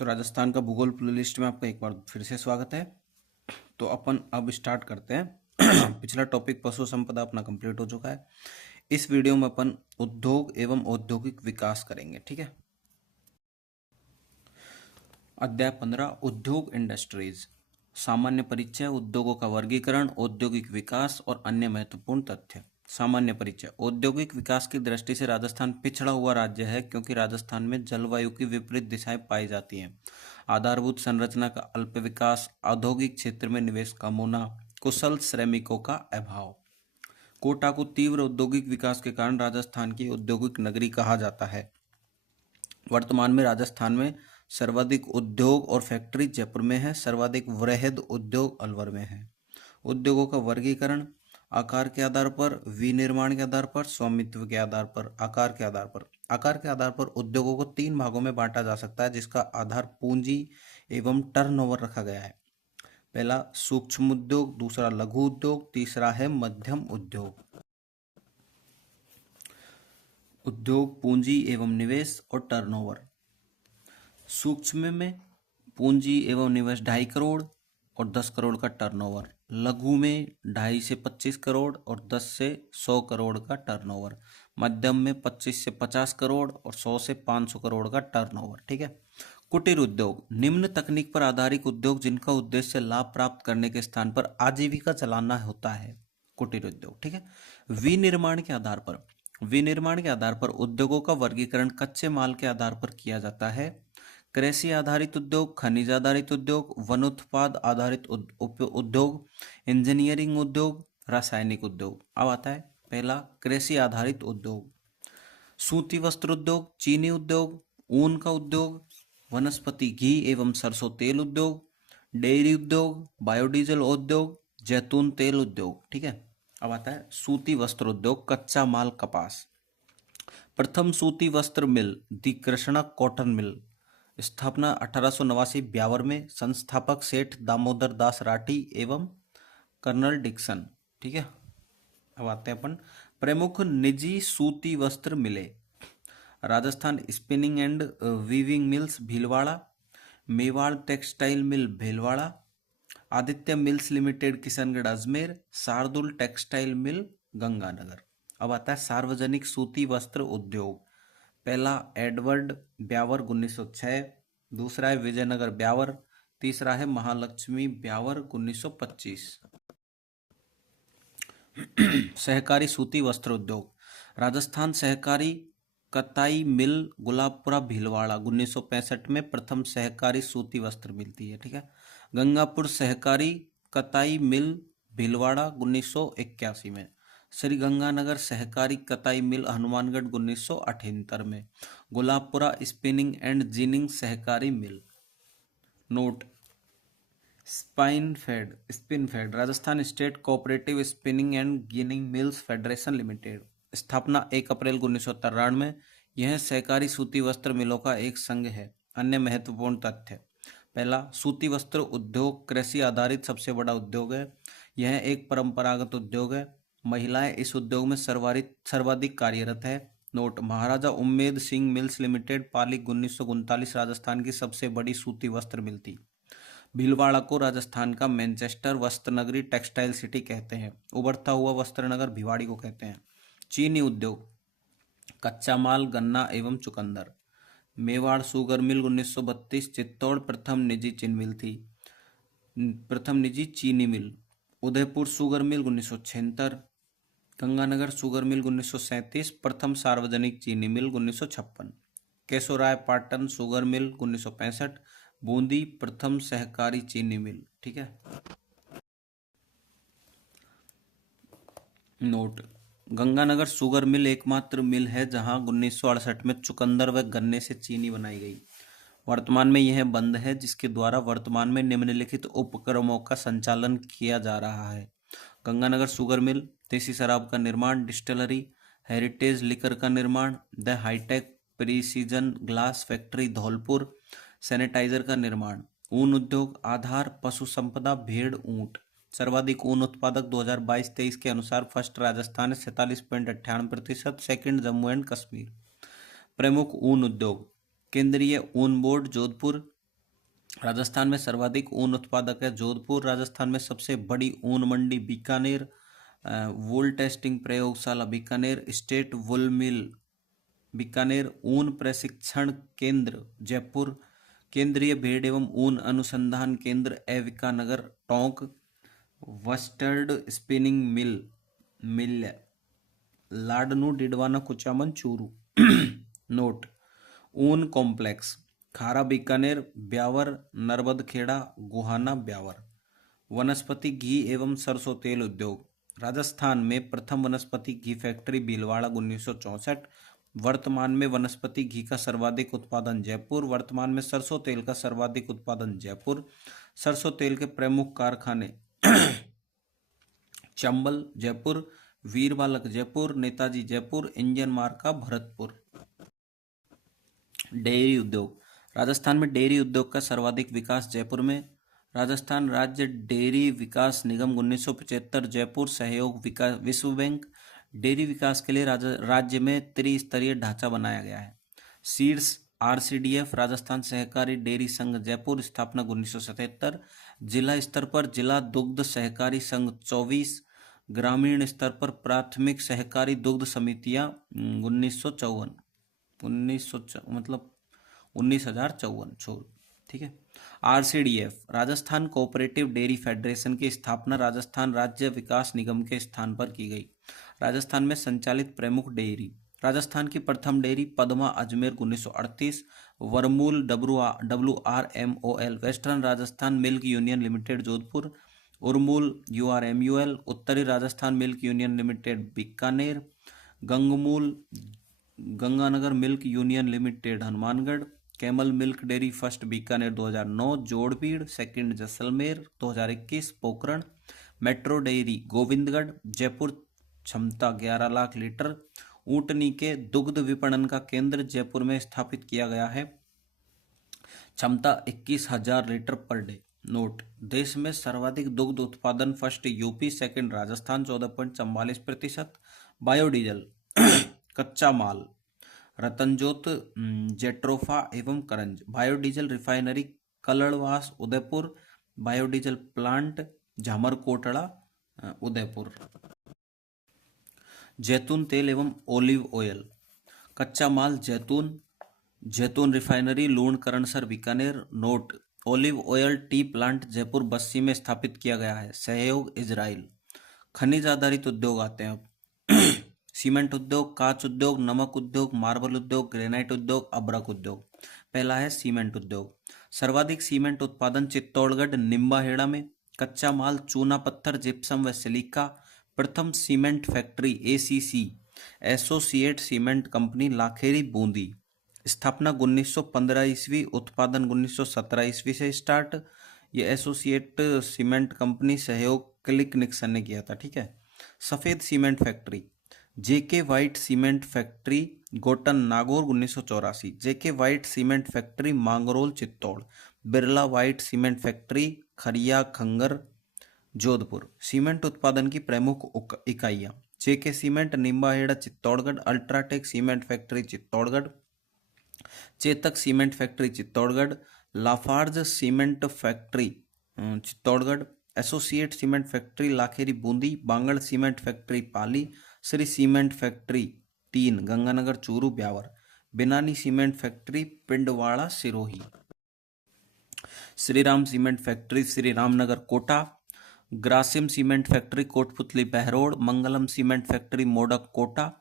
तो राजस्थान का भूगोल प्लेलिस्ट में आपका एक बार फिर से स्वागत है। तो अपन अब स्टार्ट करते हैं। पिछला टॉपिक पशु संपदा अपना कंप्लीट हो चुका है। इस वीडियो में अपन उद्योग एवं औद्योगिक विकास करेंगे, ठीक है। अध्याय 15 उद्योग इंडस्ट्रीज। सामान्य परिचय, उद्योगों का वर्गीकरण, औद्योगिक विकास और अन्य महत्वपूर्ण तथ्य। सामान्य परिचय। औद्योगिक विकास की दृष्टि से राजस्थान पिछड़ा हुआ राज्य है क्योंकि राजस्थान में जलवायु की विपरीत दिशाएं पाई जाती हैं। आधारभूत संरचना का अल्प विकास, औद्योगिक क्षेत्र में निवेश कम होना, कुशल श्रमिकों का अभाव। कोटा को तीव्र औद्योगिक विकास के कारण राजस्थान की औद्योगिक नगरी कहा जाता है। वर्तमान में राजस्थान में सर्वाधिक उद्योग और फैक्ट्री जयपुर में है। सर्वाधिक वृहद उद्योग अलवर में है। उद्योगों का वर्गीकरण आकार के आधार पर, विनिर्माण के आधार पर, स्वामित्व के आधार पर। आकार के आधार पर उद्योगों को 3 भागों में बांटा जा सकता है, जिसका आधार पूंजी एवं टर्नओवर रखा गया है। पहला सूक्ष्म उद्योग, दूसरा लघु उद्योग, तीसरा है मध्यम उद्योग। उद्योग, पूंजी एवं निवेश और टर्नओवर। सूक्ष्म में पूंजी एवं निवेश 2.5 करोड़ और 10 करोड़ का टर्नओवर। लघु में 2.5 से 25 करोड़ और 10 से 100 करोड़ का टर्नओवर। मध्यम में 25 से 50 करोड़ और 100 से 500 करोड़ का टर्नओवर, ठीक है। कुटीर उद्योग निम्न तकनीक पर आधारित उद्योग जिनका उद्देश्य लाभ प्राप्त करने के स्थान पर आजीविका चलाना होता है। कुटीर उद्योग, ठीक है। विनिर्माण के आधार पर उद्योगों का वर्गीकरण कच्चे माल के आधार पर किया जाता है। कृषि आधारित उद्योग, खनिज आधारित उद्योग, वन उत्पाद आधारित उद्योग, इंजीनियरिंग उद्योग, रासायनिक उद्योग। अब आता है पहला कृषि आधारित उद्योग। सूती वस्त्र उद्योग, चीनी उद्योग, ऊन का उद्योग, वनस्पति घी एवं सरसों तेल उद्योग, डेयरी उद्योग, बायोडीजल उद्योग, जैतून तेल उद्योग, ठीक है। अब आता है सूती वस्त्र उद्योग, कच्चा माल कपास। प्रथम सूती वस्त्र मिल दी कृष्णा कॉटन मिल, स्थापना 1889 ब्यावर में। संस्थापक सेठ दामोदर दास राठी एवं कर्नल डिक्सन, ठीक है। अब आते हैं अपन प्रमुख निजी सूती वस्त्र मिले। Rajasthan spinning and weaving mills Bhilwara, Mewar textile mill Bhilwara, Aditya mills limited Kishangarh Ajmer, Shardul textile mill Ganganagar. अब आता है सार्वजनिक सूती वस्त्र उद्योग। पहला एडवर्ड ब्यावर 1906, दूसरा है विजयनगर ब्यावर, तीसरा है महालक्ष्मी ब्यावर 1925। सहकारी सूती वस्त्र उद्योग। राजस्थान सहकारी कताई मिल गुलाबपुरा भीलवाड़ा 1965 में प्रथम सहकारी सूती वस्त्र मिलती है, ठीक है। गंगापुर सहकारी कताई मिल भीलवाड़ा 1981 में। श्री गंगानगर सहकारी कताई मिल हनुमानगढ़ 1978 में। गुलाबपुरा स्पिनिंग एंड जिनिंग सहकारी mill. Note Spinfed Rajasthan state cooperative spinning and ginning mills federation limited, स्थापना 1 अप्रैल 1993। यह सहकारी सूती वस्त्र मिलों का एक संघ है। अन्य महत्वपूर्ण तथ्य। पहला, सूती वस्त्र उद्योग कृषि आधारित सबसे बड़ा उद्योग है। यह एक परंपरागत उद्योग है। महिलाएं इस उद्योग में सर्वाधिक कार्यरत है। नोट महाराजा उम्मेद सिंह मिल्स लिमिटेड पालिक 1939 राजस्थान की सबसे बड़ी सूती वस्त्र मिल थी। भीलवाड़ा को राजस्थान का मैनचेस्टर वस्त्र नगरी टेक्सटाइल सिटी कहते हैं। उभरता हुआ वस्त्र नगर भिवाड़ी को कहते हैं। चीनी उद्योग कच्चा माल गन्ना एवं चुकंदर। मेवाड़ शुगर मिल 1932 चित्तौड़ प्रथम निजी चीनी mill. Udaipur sugar mill 1976। Ganganagar sugar mill 1937 प्रथम सार्वजनिक चीनी mill 1956। Keshorai Patan sugar mill 1965 Bundi प्रथम सहकारी चीनी मिल, ठीक है। नोट गंगानगर शुगर मिल एकमात्र मिल है जहां 1968 में चुकंदर व गन्ने से चीनी बनाई गई। वर्तमान में यह बंद है, जिसके द्वारा वर्तमान में निम्नलिखित उपक्रमों का संचालन किया जा रहा है। गंगानगर शुगर मिल देसी शराब का निर्माण, डिस्टिलरी, हेरिटेज लिकर का निर्माण, the hightech precision glass factory Dholpur, sanitiser का निर्माण। ऊन उद्योग आधार पशु संपदा भेड़ ऊंट। सर्वाधिक ऊन उत्पादक 2022-23 के अनुसार first Rajasthan 47.98%, second Jammu and Kashmir. प्रमुख ऊन उद्योग केंद्रीय ऊन बोर्ड जोधपुर, राजस्थान में सर्वाधिक ऊन उत्पादक है जोधपुर। राजस्थान में सबसे बड़ी ऊन मंडी बीकानेर। वूल टेस्टिंग प्रयोगशाला बीकानेर। स्टेट वुल मिल बीकानेर। ऊन प्रशिक्षण केंद्र जयपुर। केंद्रीय भेड़ एवं ऊन अनुसंधान केंद्र एविका नगर टोंक। वस्टर्ड spinning mill Ladnun Didwana Kuchaman Churu. Note: ऊन कॉम्प्लेक्स खारा बीकानेर। ब्यावर नर्मदखेड़ा गुहाना ब्यावर। वनस्पति घी एवं सरसों तेल उद्योग। राजस्थान में प्रथम वनस्पति घी फैक्ट्री भीलवाड़ा 1964। वर्तमान में वनस्पति घी का सर्वाधिक उत्पादन जयपुर। वर्तमान में सरसों तेल का सर्वाधिक उत्पादन जयपुर। सरसों तेल के प्रमुख कारखाने चंबल जयपुर, वीरबालक जयपुर, नेताजी जयपुर, इंजन मार्का भरतपुर। डेयरी उद्योग। राजस्थान में डेयरी उद्योग का सर्वाधिक विकास जयपुर में। राजस्थान राज्य डेयरी विकास निगम 1975 जयपुर सहयोग विकास विश्व बैंक। डेयरी विकास के लिए राज्य में त्रिस्तरीय ढांचा बनाया गया है। सीड्स RCDF राजस्थान सहकारी डेयरी संघ जयपुर स्थापना 1977। जिला स्तर पर जिला दुग्ध सहकारी संघ 24। ग्रामीण स्तर पर प्राथमिक सहकारी दुग्ध समितियां 19,054 छोड़, ठीक है। RCDF Rajasthan cooperative dairy federation की स्थापना राजस्थान राज्य विकास निगम के स्थान पर की गई। राजस्थान में संचालित प्रमुख डेयरी। राजस्थान की प्रथम dairy Padma Ajmer 1938। Varmul WRMOL western Rajasthan milk union limited Jodhpur. Urmul URMUL उत्तरी Rajasthan milk union limited Bikaner. Gangmul Ganganagar milk union limited Hanumangarh. Camel milk dairy first Bikaner 2009। Jorbeer second Jaisalmer 2021। Pokhran metro dairy Govindgarh Jaipur क्षमता 11 लाख लीटर। ऊंटनी के दुग्ध विपणन का केंद्र जयपुर में स्थापित किया गया है। क्षमता 21,000 लीटर पर डे। नोट: देश में सर्वाधिक दुग्ध उत्पादन first UP, second Rajasthan 14.44%। Biodiesel कच्चा माल रतनजोत जेट्रोफा एवं करंज। Biodiesel refinery Kaladwas Udaipur. Biodiesel plant Jhamarkotra Udaipur. जैतून तेल एवं ओलिव ऑयल कच्चा माल जैतून refinery Lunkaransar Bikaner. Note: olive oil tea plant Jaipur Bassi में स्थापित किया गया है। सहयोग इजराइल। खनिज आधारित उद्योग आते हैं अब। सीमेंट उद्योग, कांच उद्योग, नमक उद्योग, मार्बल उद्योग, ग्रेनाइट उद्योग, अब्रक उद्योग। पहला है सीमेंट उद्योग। सर्वाधिक सीमेंट उत्पादन चित्तौड़गढ़ निम्बाहेड़ा में। कच्चा माल चूना पत्थर जिप्सम व सिलिका। प्रथम cement factory ACC associate cement company Lakheri Bundi. स्थापना 1915 ईस्वी, उत्पादन 1917 ईस्वी से स्टार्ट। ये एसोसिएट सीमेंट कंपनी सहयोग क्लिक निक्सन ने किया था, ठीक है। सफेद cement factory JK white cement factory Gotan Nagaur 1984। JK white cement factory Mangrol Chittor. Birla white cement factory Khariya Khangar Jodhpur. Cement उत्पादन की प्रमुख इकाइयां JK cement Nimbahera Chittorgarh. UltraTech cement factory Chittorgarh. Chetak cement factory Chittorgarh. Lafarge cement factory Chittorgarh. Associate cement factory Lakheri Bundi. Bangur cement factory Pali. Shri cement factory 3 Ganganagar Churu Beawar. Binani cement factory Pindwara Sirohi. Shriram cement factory Shri Ramnagar Kota. Grasim cement factory Kotputli Behror. Mangalam cement factory Modak Kota.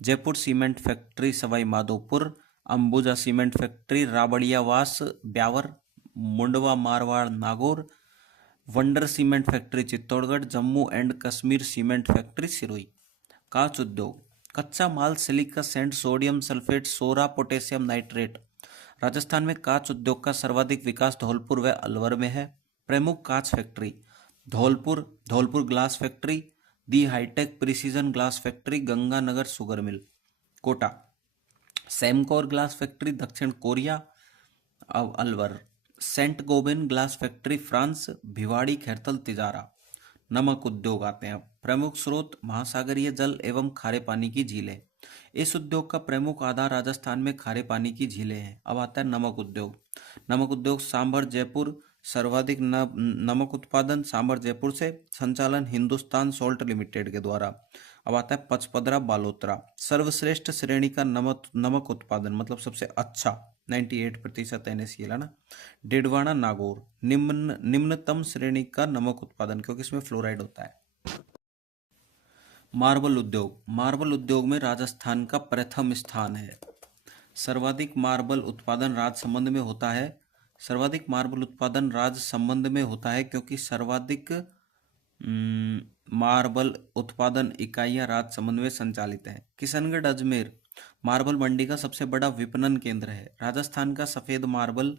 Jaipur cement factory Sawai Madhopur. Ambuja cement factory Rabariyawas Beawar. Mundwa Marwar Nagaur. Wonder cement factory Chittorgarh. Jammu and Kashmir cement factory Sirohi. कांच उद्योग कच्चा माल silica sand sodium sulphate सोरा potassium nitrate. Rajasthan में कांच उद्योग का सर्वाधिक विकास धौलपुर व अलवर में है। प्रमुख कांच factory Dholpur glass factory. The hitech precision glass factory Ganganagar sugar mill. Kota Samcor glass factory दक्षिण Korea Alwar. Saint Gobain glass factory France. Bhiwadi Khairthal Tijara. नमक उद्योग आते हैं। प्रमुख स्रोत महासागरीय जल एवं खारे पानी की झीलें। इस उद्योग का प्रमुख आधार राजस्थान में खारे पानी की झीलें हैं। अब आता है नमक उद्योग। नमक उद्योग सांभर जयपुर, सर्वाधिक नमक उत्पादन सांभर जयपुर से, संचालन हिंदुस्तान सोल्ट लिमिटेड के द्वारा। अब आता है पचपदरा बालोतरा, सर्वश्रेष्ठ श्रेणी का नमक उत्पादन, मतलब सबसे अच्छा 98% NaCl है ना। डिडवाना नागौर, निम्नतम श्रेणी का नमक उत्पादन, क्योंकि इसमें फ्लोराइड होता है। मार्बल उद्योग में राजस्थान का प्रथम स्थान है। सर्वाधिक मार्बल उत्पादन राजसमंद में होता है। सर्वाधिक मार्बल उत्पादन राजसमंद में होता है क्योंकि सर्वाधिक मार्बल उत्पादन इकाइयां राजसमंद में संचालित है। किशनगढ़ अजमेर मार्बल मंडी का सबसे बड़ा विपणन केंद्र है। राजस्थान का सफेद मार्बल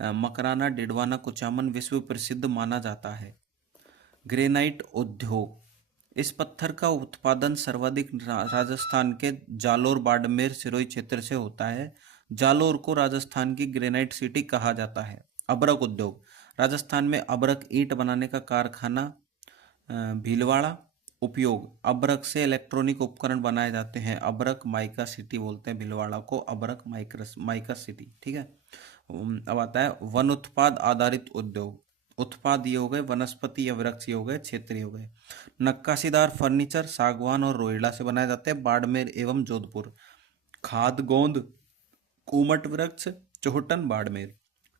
मकराना, डिडवाना, कुचामन विश्व प्रसिद्ध माना जाता है। ग्रेनाइट उद्योग, इस पत्थर का उत्पादन सर्वाधिक राजस्थान के जालोर, बाड़मेर, सिरोही क्षेत्र से होता है। जालोर को राजस्थान की ग्रेनाइट सिटी कहा जाता है। अबरक उद्योग, राजस्थान में अबरक ईंट बनाने का कारखाना भीलवाड़ा। उपयोग, अबरक से इलेक्ट्रॉनिक उपकरण बनाए जाते हैं। अबरक माइका सिटी बोलते हैं भीलवाड़ा को, अबरक माइका सिटी, ठीक है। अब आता है वन उत्पाद आधारित उद्योग। उत्पाद ये हो गए वनस्पति या वृक्ष, ये हो गए क्षेत्रीय हो गए। नक्काशीदार फर्नीचर सागवान और रोइड़ा से बनाए जाते हैं, बाड़मेर एवं जोधपुर। खाद गोंद कुमट वृक्ष चोहटन, बाड़मेर।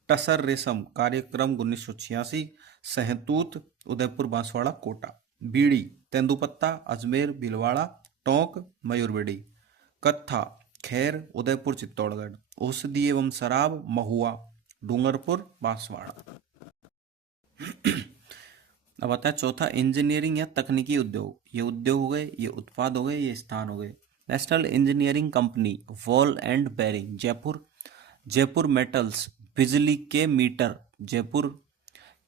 टसर रेशम कार्यक्रम 1986, सहतूत उदयपुर, बांसवाड़ा, कोटा। बीड़ी तेंदुपत्ता अजमेर, भीलवाड़ा, टोंक, मयूरबेड़ी। कत्था खैर उदयपुर, चित्तौड़गढ़। औषधि एवं शराब महुआ, डूंगरपुर, बांसवाड़ा। अब आता है चौथा इंजीनियरिंग या तकनीकी उद्योग। ये उद्योग हो गए, ये उत्पाद हो गए, ये स्थान हो गए। National engineering company wall and bearing Jaipur. Jaipur metals बिजली के मीटर जयपुर।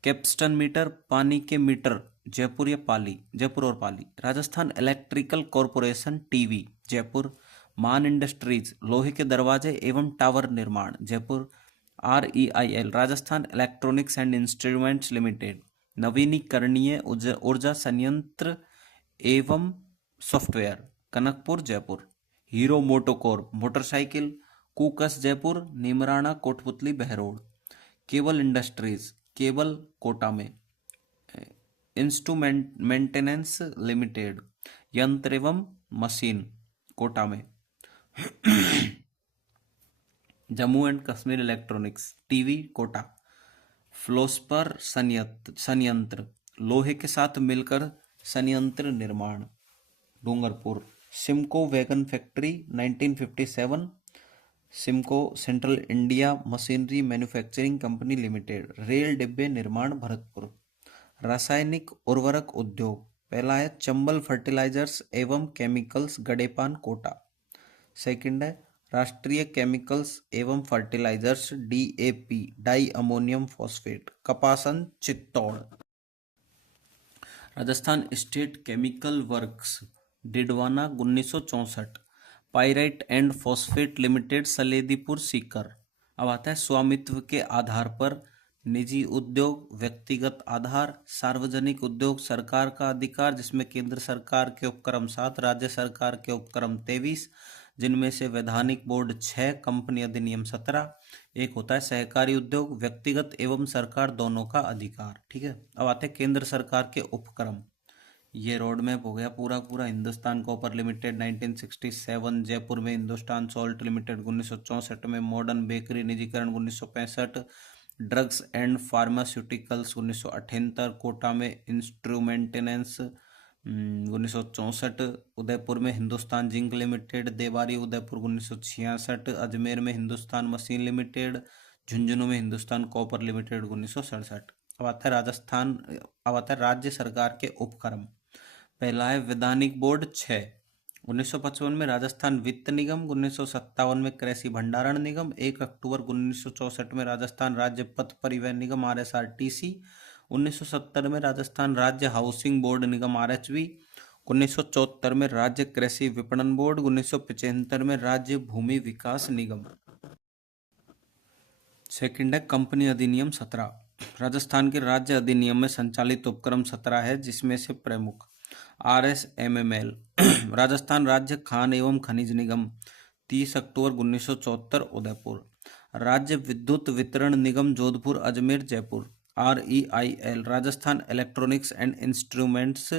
कैप्स्टन मीटर पानी के मीटर जयपुर या पाली, जयपुर और Pali. Rajasthan electrical corporation TV Jaipur. Maan industries लोहे के दरवाजे एवं टावर निर्माण Jaipur. REIL Rajasthan electronics and instruments limited. नवीनीकरणीय ऊर्जा संयंत्र एवं software Kanakpura Jaipur. Hero MotoCorp motorcycle Kukas Jaipur. Neemrana Kotputli Behror. Cable industries cable Kota में। इंस्ट्रूमेंट मेंटेनेंस लिमिटेड यंत्र एवं मशीन कोटा में। Jammu and Kashmir electronics TV Kota. Fluorspar संयंत्र लोहे के साथ मिलकर संयंत्र निर्माण डूंगरपुर। Simco wagon factory 1957। Simco central India machinery manufacturing company limited. Rail डिब्बे निर्माण भरतपुर। रासायनिक उर्वरक उद्योग पहला है चंबल फर्टिलाइजर्स एवं केमिकल्स गडेपान कोटा। सेकंड है राष्ट्रीय केमिकल्स एवं fertilisers DAP di ammonium phosphate Kapasan Chittor. Rajasthan state chemical works Didwana 1964। Pyrite and phosphate limited Saladipur Sikar. अब आता है स्वामित्व के आधार पर निजी उद्योग व्यक्तिगत आधार। सार्वजनिक उद्योग सरकार का अधिकार जिसमें केंद्र सरकार के उपक्रम 7, राज्य सरकार के उपक्रम 23, जिनमें से वैधानिक बोर्ड 6, कंपनी अधिनियम 17। एक होता है सहकारी उद्योग व्यक्तिगत एवं सरकार दोनों का अधिकार, ठीक है। अब आते हैं केंद्र सरकार के उपक्रम। ये रोड मैप हो गया पूरा पूरा। हिंदुस्तान कॉपर लिमिटेड 1967, जयपुर में हिंदुस्तान सॉल्ट लिमिटेड 1964 में, मॉडर्न बेकरी निजीकरण 1965, ड्रग्स एंड फार्मास्यूटिकल्स 1978, कोटा में इंस्ट्रूमेंटेनेंस 1964, उदयपुर में हिंदुस्तान जिंक लिमिटेड, देवारी उदयपुर 1966, अजमेर में हिंदुस्तान मशीन लिमिटेड, झुंझुनू में हिंदुस्तान कॉपर लिमिटेड 1967। अब आता है राजस्थान, अब आता है राज्य सरकार के उपक्रम। पहला है वैधानिक बोर्ड 6, 1955 में राजस्थान वित्त निगम, 1957 में कृषि भंडारण निगम, 1 अक्टूबर 1964 में राजस्थान राज्य पथ परिवहन निगम RSRTC, 1970 में राजस्थान राज्य हाउसिंग बोर्ड निगम RHB, 1974 में राज्य कृषि विपणन बोर्ड, 1975 में राज्य भूमि विकास निगम। सेकंड है कंपनी अधिनियम 17। राजस्थान के राज्य अधिनियम में संचालित उपक्रम 17 है, जिसमें से प्रमुख RSMML राजस्थान राज्य खान एवं खनिज निगम 30 अक्टूबर 1974 उदयपुर। राज्य विद्युत वितरण निगम Jodhpur Ajmer Jaipur, REIL, Rajasthan electronics and instruments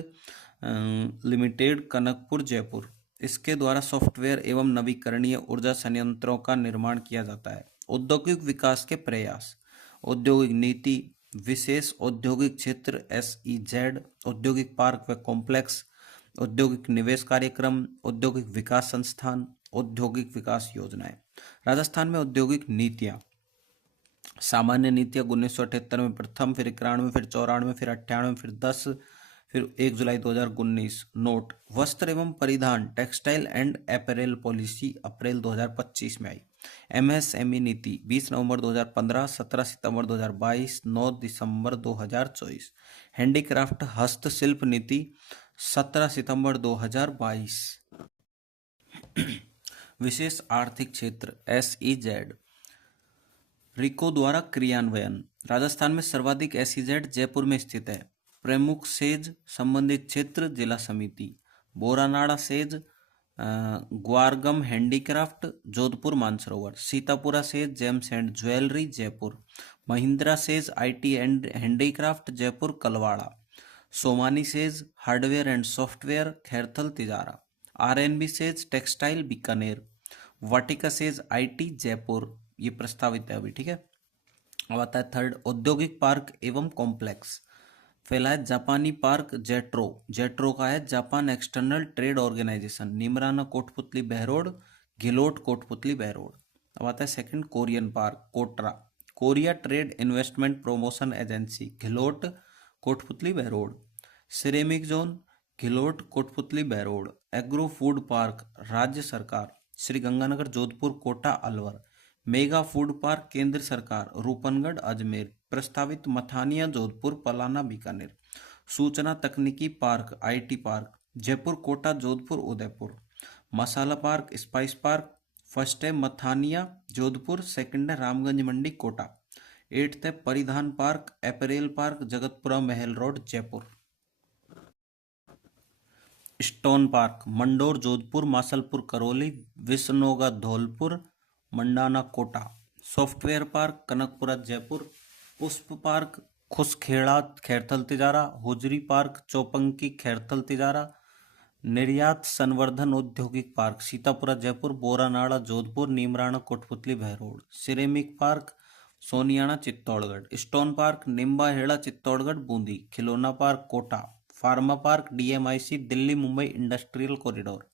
limited Kanakpura Jaipur, इसके द्वारा सॉफ्टवेयर एवं नवीकरणीय ऊर्जा संयंत्रों का निर्माण किया जाता है। औद्योगिक विकास के प्रयास, औद्योगिक नीति, विशेष औद्योगिक क्षेत्र SEZ, औद्योगिक पार्क व कॉम्प्लेक्स, औद्योगिक निवेश कार्यक्रम, औद्योगिक विकास संस्थान, औद्योगिक विकास योजनाएं। राजस्थान में औद्योगिक नीतियां, सामान्य नीतियां 1978 में प्रथम, फिर 91, फिर 94, फिर 98, फिर 10, फिर 1 जुलाई 2019। नोट, वस्त्र एवं परिधान टेक्सटाइल एंड अपैरेल पॉलिसी अप्रैल 2025 में आई। MSME नीति 20 नवंबर 2015, 17 सितंबर 2022, 9 दिसंबर 2024। हैंडीक्राफ्ट हस्तशिल्प नीति 17 सितंबर 2022। विशेष आर्थिक क्षेत्र SEZ, रिको द्वारा क्रियान्वयन। राजस्थान में सर्वाधिक SEZ जयपुर में स्थित है। प्रमुख सेज संबंधित क्षेत्र जिला समिति, Boranada says guar gum handicraft Jodhpur Mansarovar, Sitapura says James and jewellery Jaipur, Mahindra says IT and handicraft Jaipur Kalwara, Somani says hardware and software Khairthal Tijara, RNB says textile Bikaner, Vatika says IT Jaipur. ये प्रस्तावित है अभी, ठीक है। अब आता है थर्ड, औद्योगिक पार्क एवं कॉम्प्लेक्स। पहला है जापानी पार्क जेट्रो, जेट्रो का है Japan external trade organisation, Neemrana Kotputli Behror, Ghiloth Kotputli Behror. अब आता है second, Korean park KOTRA, Korea trade investment promotion agency, Ghiloth Kotputli Behror. Ceramic zone, Ghiloth Kotputli Behror. Agro food park राज्य सरकार, Shri Ganganagar Jodhpur Kota Alwar. Mega food park केंद्र सरकार, रूपनगढ़ अजमेर। प्रस्तावित मथानिया जोधपुर पलाना बीकानेर। सूचना तकनीकी park IT park Jaipur Kota Jodhpur Udaipur. मसाला पार्क स्पाइस पार्क, फर्स्ट है मथानिया जोधपुर, सेकंड है रामगंज मंडी कोटा। एट्थ है परिधान park अपैरेल park Jagatpura Mahal road Jaipur. Stone park Mandore Jodhpur, Masalpur Karauli, Vishnoga Dholpur, Mandana Kota. Software park Kanakpura Jaipur. पुष्प पार्क खुसखेड़ा खैरथल तिजारा, हुजरी पार्क चौपंकी खैरथल तिजारा। निर्यात संवर्धन औद्योगिक park Sitapura Jaipur, Boranada Jodhpur, Neemrana Kotputli Behror. Ceramic park Soniyana Chittorgarh. Stone park Nimbahera Chittorgarh Bundi. खिलौना park Kota. Pharma park DMIC Delhi Mumbai industrial corridor.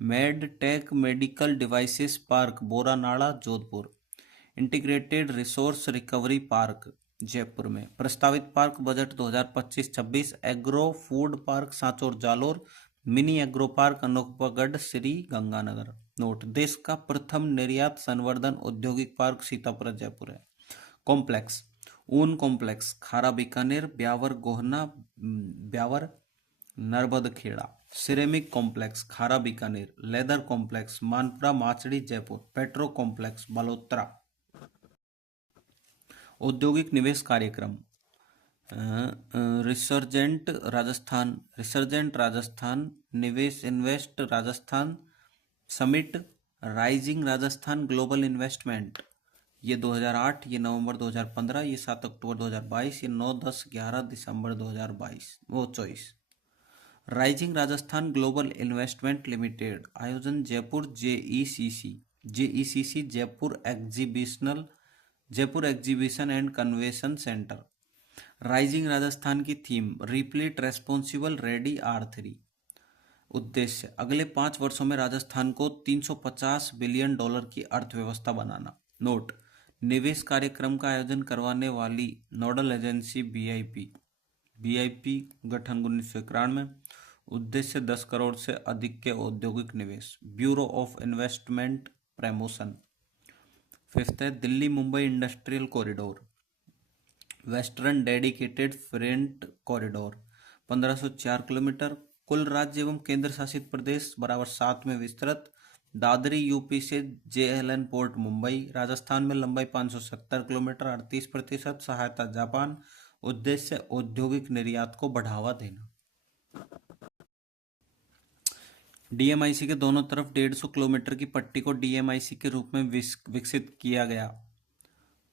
Med tech medical devices park Boranada Jodhpur. Integrated resource recovery park Jaipur में। प्रस्तावित park budget 2025-26। Agro food park Sanchore Jalore. Mini agro park Anupgarh Shri Ganganagar. Note, देश का प्रथम निर्यात संवर्धन औद्योगिक पार्क सीतापुर जयपुर है। कॉम्प्लेक्स ऊन complex Khara Bikaner, Beawar Gohana Beawar Narbadkheda. Ceramic complex Khara Bikaner. Leather complex Manpura Machdi Jaipur. Petro complex Balotra. औद्योगिक निवेश कार्यक्रम रिसर्जेंट राजस्थान, निवेश invest Rajasthan, summit rising Rajasthan global investment, ये 2008, ये नवंबर 2015, ये 7 अक्टूबर 2022, ये 9, 10, 11 दिसंबर 2024। Rising Rajasthan global investment limited आयोजन Jaipur JECC Jaipur exhibition and convention centre. Rising Rajasthan की theme replete responsible ready R3। उद्देश्य अगले 5 वर्षों में राजस्थान को $350 बिलियन की अर्थव्यवस्था बनाना। नोट, निवेश कार्यक्रम का आयोजन करवाने वाली नोडल एजेंसी BIP गठन 1991। उद्देश्य 10 करोड़ से अधिक के औद्योगिक निवेश। Bureau of investment promotion. Fifth है Delhi Mumbai industrial corridor, western dedicated freight corridor 1504 kilometre. कुल राज्य एवं केंद्र शासित प्रदेश बराबर 7 में विस्तृत। दादरी यूपी से JLN पोर्ट मुंबई। राजस्थान में लंबाई 570 किलोमीटर, 38% सहायता जापान। उद्देश्य औद्योगिक निर्यात को बढ़ावा देना। DMIC के दोनों तरफ 150 किलोमीटर की पट्टी को DMIC के रूप में विकसित किया गया।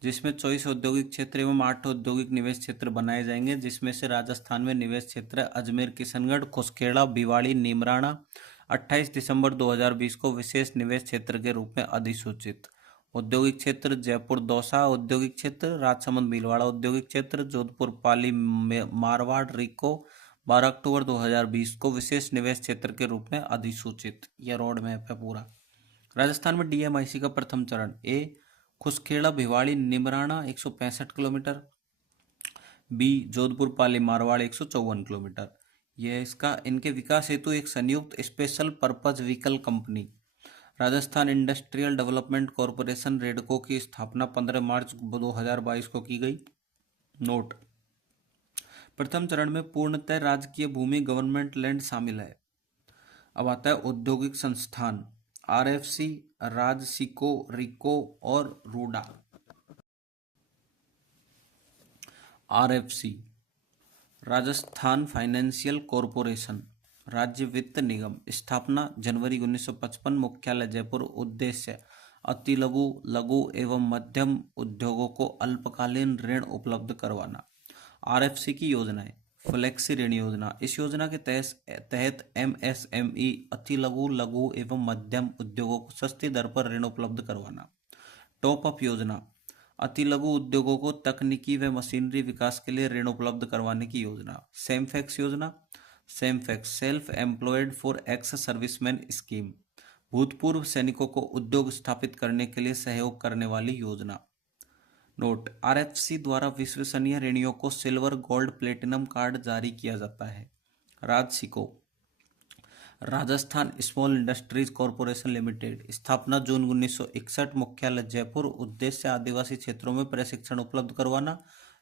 जिसमें 24 औद्योगिक क्षेत्र एवं 8 औद्योगिक निवेश क्षेत्र बनाए जाएंगे, जिसमें से राजस्थान में निवेश क्षेत्र अजमेर, किशनगढ़, खुसखेड़ा, भिवाड़ी, नीमराणा 28 दिसंबर 2020 को विशेष निवेश क्षेत्र के रूप में अधिसूचित। औद्योगिक क्षेत्र जयपुर दौसा औद्योगिक क्षेत्र, राजसमंद भीलवाड़ा औद्योगिक क्षेत्र, जोधपुर पाली मारवाड़ रीको 12 अक्टूबर 2020 को विशेष निवेश क्षेत्र के रूप में अधिसूचित। यह रोड मैप है पूरा। राजस्थान में डीएमआईसी का प्रथम चरण A Khuskheda Bhiwadi Neemrana 165 kilometre, B Jodhpur Pali Marwar 154 kilometre. यह इसका इनके विकास हेतु एक संयुक्त special purpose vehicle company Rajasthan industrial development corporation रेडको की स्थापना 15 मार्च 2022 को की गई। नोट: प्रथम चरण में पूर्णतः राजकीय भूमि गवर्नमेंट लैंड शामिल है। अब आता है औद्योगिक संस्थान आरएफसी, राजसिको, रिको और RUDA. RFC Rajasthan financial corporation, राज्य वित्त निगम, स्थापना जनवरी 1955, मुख्यालय जयपुर, उद्देश्य अति लघु, लघु एवं मध्यम उद्योगों को अल्पकालीन ऋण उपलब्ध करवाना। आरएफसी की योजनाएं: फ्लेक्सी ऋण योजना, इस योजना के तहत एमएसएमई अति लघु, लघु एवं मध्यम उद्योगों को सस्ती दर पर ऋण उपलब्ध करवाना। टॉप अप योजना, अति लघु उद्योगों को तकनीकी व मशीनरी विकास के लिए ऋण उपलब्ध करवाने की योजना। सेमफेक्स योजना, SEMFEX self employed for ex serviceman scheme, भूतपूर्व सैनिकों को उद्योग स्थापित करने के लिए सहयोग करने वाली योजना। नोट: आरएफसी द्वारा विश्वसनीय ऋणियों को सिल्वर, गोल्ड, प्लेटिनम कार्ड जारी किया जाता है। Rajsico, Rajasthan small industries corporation limited, स्थापना जून 1961, मुख्यालय जयपुर, उद्देश्य आदिवासी क्षेत्रों में प्रशिक्षण उपलब्ध करवाना,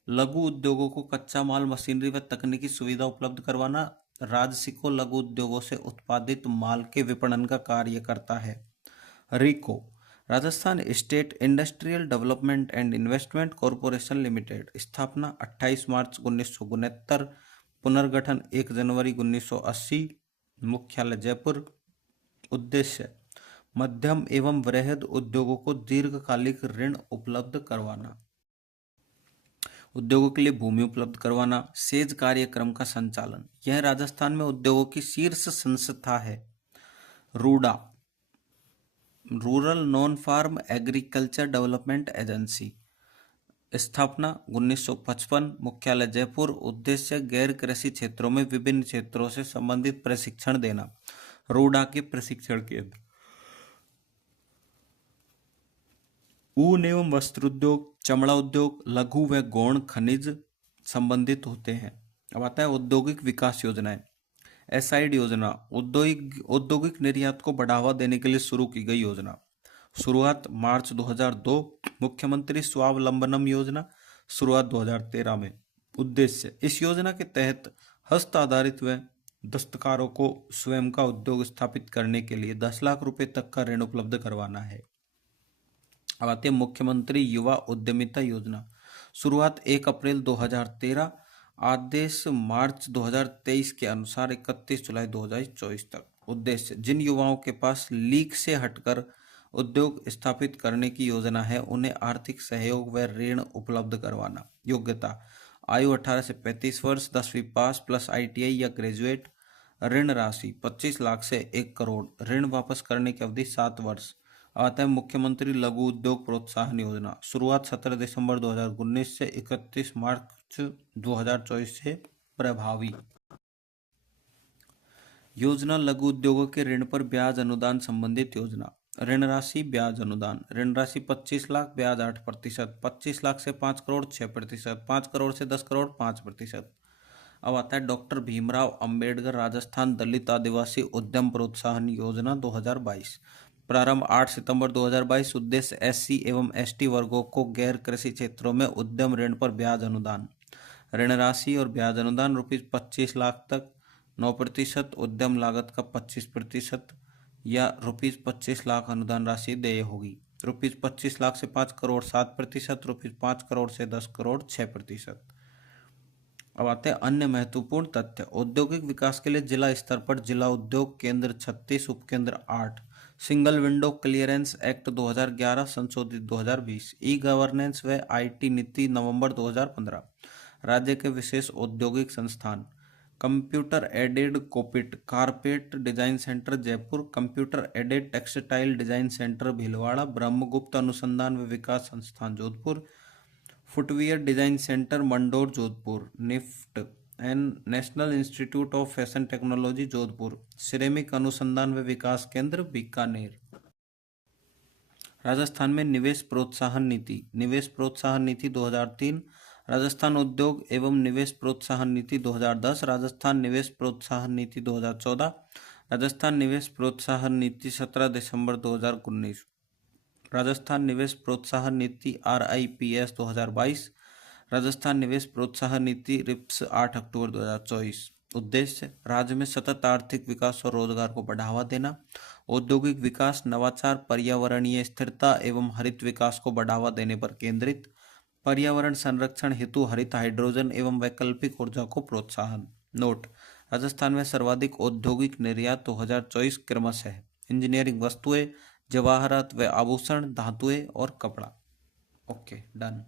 लघु उद्योगों को कच्चा माल, मशीनरी व तकनीकी सुविधा उपलब्ध करवाना। राजसिको लघु उद्योगों से उत्पादित माल के विपणन का कार्य करता है। RIICO, Rajasthan state industrial development and investment corporation limited, स्थापना 28 मार्च 1969, पुनर्गठन 1 जनवरी 1980, मुख्यालय जयपुर, उद्देश्य मध्यम एवं वृहद उद्योगों को दीर्घकालिक ऋण उपलब्ध करवाना, उद्योगों के लिए भूमि उपलब्ध करवाना। सेज कार्यक्रम का संचालन, यह राजस्थान में उद्योगों की शीर्ष संस्था है। RUDA, rural non farm agriculture development agency, स्थापना 1955, मुख्यालय जयपुर, उद्देश्य गैर कृषि क्षेत्रों में विभिन्न क्षेत्रों से संबंधित प्रशिक्षण देना। रूडा के प्रशिक्षण केंद्र ऊन एवं वस्त्रोद्योग, चमड़ा उद्योग, लघु व गौण खनिज संबंधित होते हैं। अब आता है औद्योगिक विकास योजनाएं। एसआईडी योजना, औद्योगिक निर्यात को बढ़ावा देने के लिए शुरू की गई योजना। शुरुआत मार्च 2002, मुख्यमंत्री स्वावलंबनम योजना, शुरुआत 2013 में। उद्देश्य, इस योजना के तहत हस्त आधारित व दस्तकारों को स्वयं का उद्योग स्थापित करने के लिए 10 लाख रुपए तक का ऋण उपलब्ध करवाना है। अब आती है मुख्यमंत्री युवा उद्यमिता योजना। शुरुआत 1 अप्रैल 2013, आदेश मार्च 2023 के अनुसार 31 जुलाई 2024 तक। उद्देश्य, जिन युवाओं के पास लीक से हटकर उद्योग स्थापित करने की योजना है उन्हें आर्थिक सहयोग व ऋण उपलब्ध करवाना। योग्यता, आयु 18 से 35 वर्ष, 10वीं पास प्लस आईटीआई या ग्रेजुएट। ऋण राशि 25 लाख से 1 करोड़, ऋण वापस करने की अवधि 7 वर्ष। आता है मुख्यमंत्री लघु उद्योग प्रोत्साहन योजना। शुरुआत 17 दिसंबर 2019 से 31 मार्च 2024 से प्रभावी। योजना लघु उद्योगों के ऋण पर ब्याज अनुदान संबंधित योजना। ऋण राशि, ब्याज अनुदान। ऋण राशि 25 लाख, ब्याज 8%, 25 लाख से 5 करोड़ 6%, 5 करोड़ से 10 करोड़ 5%। अब आता है डॉक्टर भीमराव अंबेडकर राजस्थान दलित आदिवासी उद्यम प्रोत्साहन योजना 2022। प्रारंभ 8 सितंबर 2022। उद्देश्य एससी एवं एसटी वर्गों को गैर कृषि क्षेत्रों में उद्यम ऋण पर ब्याज अनुदान। ऋण राशि और ब्याज अनुदान ₹25 लाख तक, 9% उद्यम लागत का 25% या ₹25 लाख अनुदान राशि देय होगी। ₹25 लाख से 5 करोड़ 7%, ₹5 करोड़ से 10 करोड़ 6%। अब आते हैं अन्य महत्वपूर्ण तथ्य। औद्योगिक विकास के लिए जिला स्तर पर जिला उद्योग केंद्र 36, उपकेंद्र 8, सिंगल विंडो क्लियरेंस एक्ट 2011 संशोधित 2020, ई गवर्नेंस व आईटी नीति नवंबर 2015, राज्य के विशेष औद्योगिक संस्थान, कंप्यूटर एडेड कोपिट carpet design centre Jaipur, computer aided textile design centre Bhilwara, Brahmagupta अनुसंधान व विकास संस्थान Jodhpur, footwear design centre Mandore Jodhpur, NIFT and national institute of fashion technology Jodhpur, ceramic अनुसंधान व विकास केंद्र बीकानेर। राजस्थान में निवेश प्रोत्साहन नीति 2003, राजस्थान उद्योग एवं निवेश प्रोत्साहन नीति 2010, राजस्थान निवेश प्रोत्साहन नीति 2014, राजस्थान निवेश प्रोत्साहन नीति 17 दिसंबर 2019, राजस्थान निवेश प्रोत्साहन नीति RIPS 2022, राजस्थान निवेश प्रोत्साहन नीति RIPS 8 अक्टूबर 2024। उद्देश्य राज्य में सतत आर्थिक विकास और रोजगार को बढ़ावा देना, औद्योगिक विकास, नवाचार, पर्यावरणीय स्थिरता एवं हरित विकास को बढ़ावा देने पर केंद्रित, पर्यावरण संरक्षण हेतु हरित हाइड्रोजन एवं वैकल्पिक ऊर्जा को प्रोत्साहन। नोट: राजस्थान में सर्वाधिक औद्योगिक निर्यात 2024 क्रमशः इंजीनियरिंग वस्तुएं, जवाहरात व आभूषण, धातुएं और कपड़ा। Okay, done.